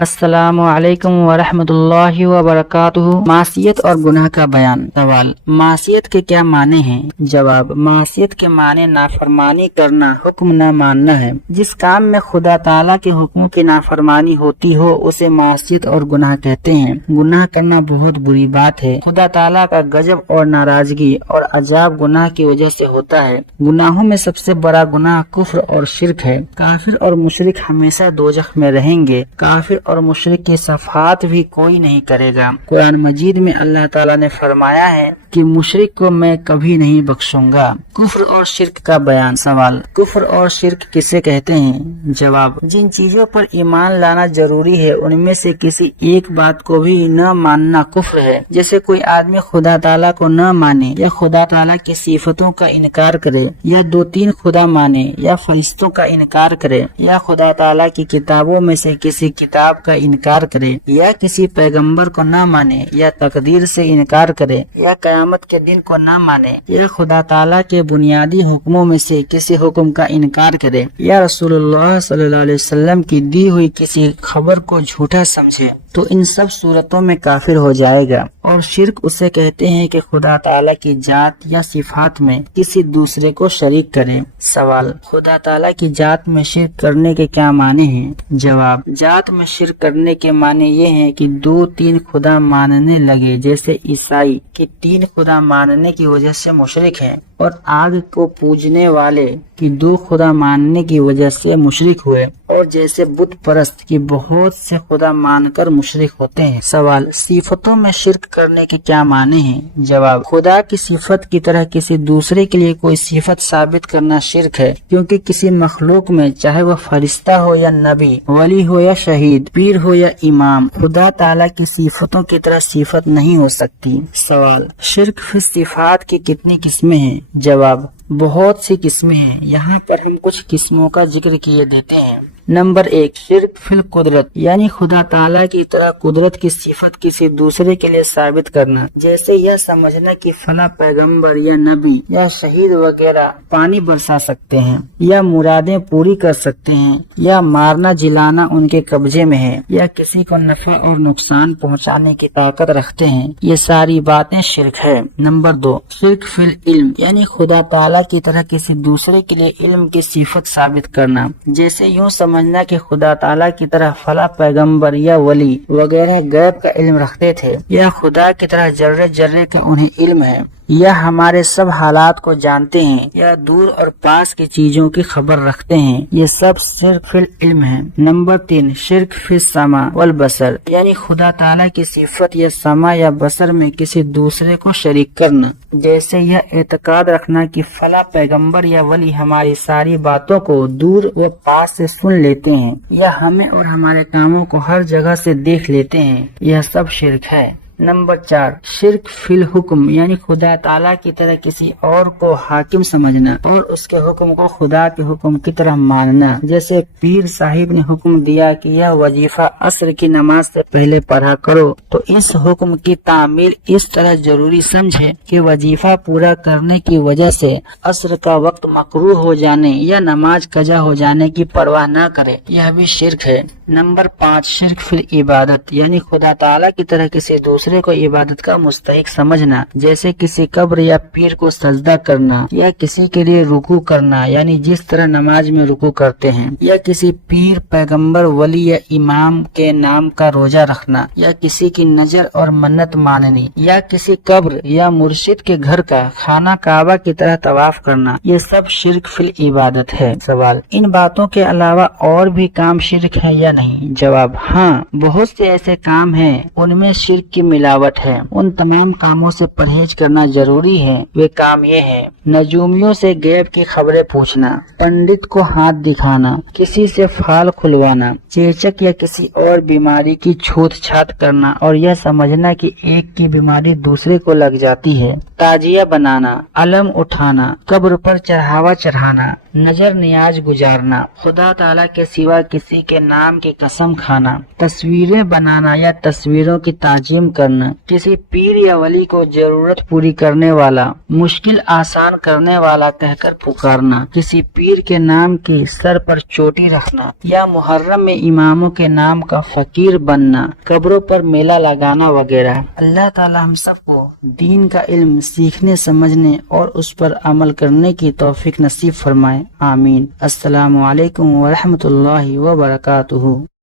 السلام علیکم ورحمۃ اللہ وبرکاتہ۔ معصیت اور گناہ کا بیان۔ سوال: معصیت کے کیا معنی ہیں؟ جواب: معصیت کے معنی نافرمانی کرنا، حکم نہ ماننا ہے۔ جس کام میں خدا تعالیٰ کے حکموں کی نافرمانی ہوتی ہو اسے معصیت اور گناہ کہتے ہیں۔ گناہ کرنا بہت بری بات ہے۔ خدا تعالیٰ کا غضب اور ناراضگی اور عذاب گناہ کی وجہ سے ہوتا ہے۔ گناہوں میں سب سے بڑا گناہ کفر اور شرک ہے۔ کافر اور مشرک ہمیشہ دوزخ میں رہیں گے۔ کافر اور مشرک کی صفات بھی کوئی نہیں کرے گا۔ قرآن مجید میں اللہ تعالیٰ نے فرمایا ہے کہ مشرک کو میں کبھی نہیں بخشوں گا۔ کفر اور شرک کا بیان۔ سوال: کفر اور شرک کسے کہتے ہیں؟ جواب: جن چیزوں پر ایمان لانا ضروری ہے ان میں سے کسی ایک بات کو بھی نہ ماننا کفر ہے۔ جیسے کوئی آدمی خدا تعالیٰ کو نہ مانے یا خدا تعالیٰ کی صفاتوں کا انکار کرے یا 2-3 خدا مانے یا فرشتوں کا انکار کرے یا خدا تعالیٰ کی کتابوں میں سے کسی کتاب کا انکار کرے یا کسی پیغمبر کو نہ مانے یا تقدیر سے انکار کرے یا قیامت کے دن کو نہ مانے یا خدا تعالیٰ کے بنیادی حکموں میں سے کسی حکم کا انکار کرے یا رسول اللہ صلی اللہ علیہ وسلم کی دی ہوئی کسی خبر کو جھوٹا سمجھے تو ان سب صورتوں میں کافر ہو جائے گا۔ اور شرک اسے کہتے ہیں کہ خدا تعالیٰ کی ذات یا صفات میں کسی دوسرے کو شریک کرے۔ سوال: خدا تعالیٰ کی ذات میں شرک کرنے کے کیا معنی ہیں؟ جواب: ذات میں شرک کرنے کے معنی یہ ہیں کہ 2-3 خدا ماننے لگے، جیسے عیسائی کہ 3 خدا ماننے کی وجہ سے مشرک ہیں، اور آگ کو پوجنے والے کہ 2 خدا ماننے کی وجہ سے مشرک ہوئے، اور جیسے بت پرست کی بہت سے خدا مان کر مشرک ہوتے ہیں۔ سوال: صفتوں میں شرک کرنے کے کیا معنی ہیں؟ جواب: خدا کی صفت کی طرح کسی دوسرے کے لیے کوئی صفت ثابت کرنا شرک ہے، کیونکہ کسی مخلوق میں چاہے وہ فرشتہ ہو یا نبی، ولی ہو یا شہید، پیر ہو یا امام، خدا تعالیٰ کی صفتوں کی طرح صفت نہیں ہو سکتی۔ سوال: شرک فی صفات کی کتنی قسمیں ہیں؟ جواب: بہت سی قسمیں ہیں۔ یہاں پر ہم کچھ قسموں کا ذکر کیے دیتے ہیں۔ نمبر 1، شرک فی القدرت، یعنی خدا تعالیٰ کی طرح قدرت کی صفت کسی دوسرے کے لیے ثابت کرنا، جیسے یہ سمجھنا کہ فلاں پیغمبر یا نبی یا شہید وغیرہ پانی برسا سکتے ہیں یا مرادیں پوری کر سکتے ہیں یا مارنا جلانا ان کے قبضے میں ہے یا کسی کو نفع اور نقصان پہنچانے کی طاقت رکھتے ہیں۔ یہ ساری باتیں شرک ہے۔ نمبر 2، شرک فی العلم، یعنی خدا تعالیٰ کی طرح کسی دوسرے کے لیے علم کی صفت ثابت کرنا، جیسے یوں سمجھنا کہ خدا تعالیٰ کی طرح فلاں پیغمبر یا ولی وغیرہ غیب کا علم رکھتے تھے یا خدا کی طرح ذرے ذرے کا انہیں علم ہے یا ہمارے سب حالات کو جانتے ہیں یا دور اور پاس کی چیزوں کی خبر رکھتے ہیں۔ یہ سب شرک فی العلم ہے۔ نمبر 3، شرک فی السمع والبصر، یعنی خدا تعالیٰ کی صفت یا سمع یا بصر میں کسی دوسرے کو شریک کرنا، جیسے یہ اعتقاد رکھنا کہ فلاں پیغمبر یا ولی ہماری ساری باتوں کو دور و پاس سے سن لیتے ہیں یا ہمیں اور ہمارے کاموں کو ہر جگہ سے دیکھ لیتے ہیں۔ یہ سب شرک ہے۔ نمبر 4، شرک فی الحکم، یعنی خدا تعالیٰ کی طرح کسی اور کو حاکم سمجھنا اور اس کے حکم کو خدا کے حکم کی طرح ماننا، جیسے پیر صاحب نے حکم دیا کہ یہ وظیفہ عصر کی نماز سے پہلے پڑھا کرو تو اس حکم کی تعمیل اس طرح ضروری سمجھے کہ وظیفہ پورا کرنے کی وجہ سے عصر کا وقت مکروہ ہو جانے یا نماز قضا ہو جانے کی پرواہ نہ کرے، یہ بھی شرک ہے۔ نمبر 5، شرک فی العبادت، یعنی خدا تعالیٰ کی طرح کسی دوسرے کو عبادت کا مستحق سمجھنا، جیسے کسی قبر یا پیر کو سجدہ کرنا یا کسی کے لیے رکوع کرنا، یعنی جس طرح نماز میں رکوع کرتے ہیں، یا کسی پیر، پیغمبر، ولی یا امام کے نام کا روزہ رکھنا یا کسی کی نظر اور منت ماننی یا کسی قبر یا مرشد کے گھر کا خانہ کعبہ کی طرح طواف کرنا، یہ سب شرک فی العبادت ہے۔ سوال: ان باتوں کے علاوہ اور بھی کام شرک ہے یا نہیں؟ جواب: ہاں، بہت سے ایسے کام ہیں ان میں شرک کی ملاوٹ ہے۔ ان تمام کاموں سے پرہیز کرنا ضروری ہے۔ وہ کام یہ ہیں: نجومیوں سے غیب کی خبریں پوچھنا، پنڈت کو ہاتھ دکھانا، کسی سے فال کھلوانا، چیچک یا کسی اور بیماری کی چھوت چھات کرنا اور یہ سمجھنا کہ ایک کی بیماری دوسرے کو لگ جاتی ہے، تعزیہ بنانا، علم اٹھانا، قبر پر چڑھاوا چڑھانا، نظر نیاز گزارنا، خدا تعالیٰ کے سوا کسی کے نام کی قسم کھانا، تصویریں بنانا یا تصویروں کی تعظیم کرنا، کرنا، کسی پیر یا ولی کو ضرورت پوری کرنے والا، مشکل آسان کرنے والا کہہ کر پکارنا، کسی پیر کے نام کے سر پر چوٹی رکھنا یا محرم میں اماموں کے نام کا فقیر بننا، قبروں پر میلہ لگانا وغیرہ۔ اللہ تعالی ہم سب کو دین کا علم سیکھنے، سمجھنے اور اس پر عمل کرنے کی توفیق نصیب فرمائے، آمین۔ السلام علیکم ورحمۃ اللہ وبرکاتہ۔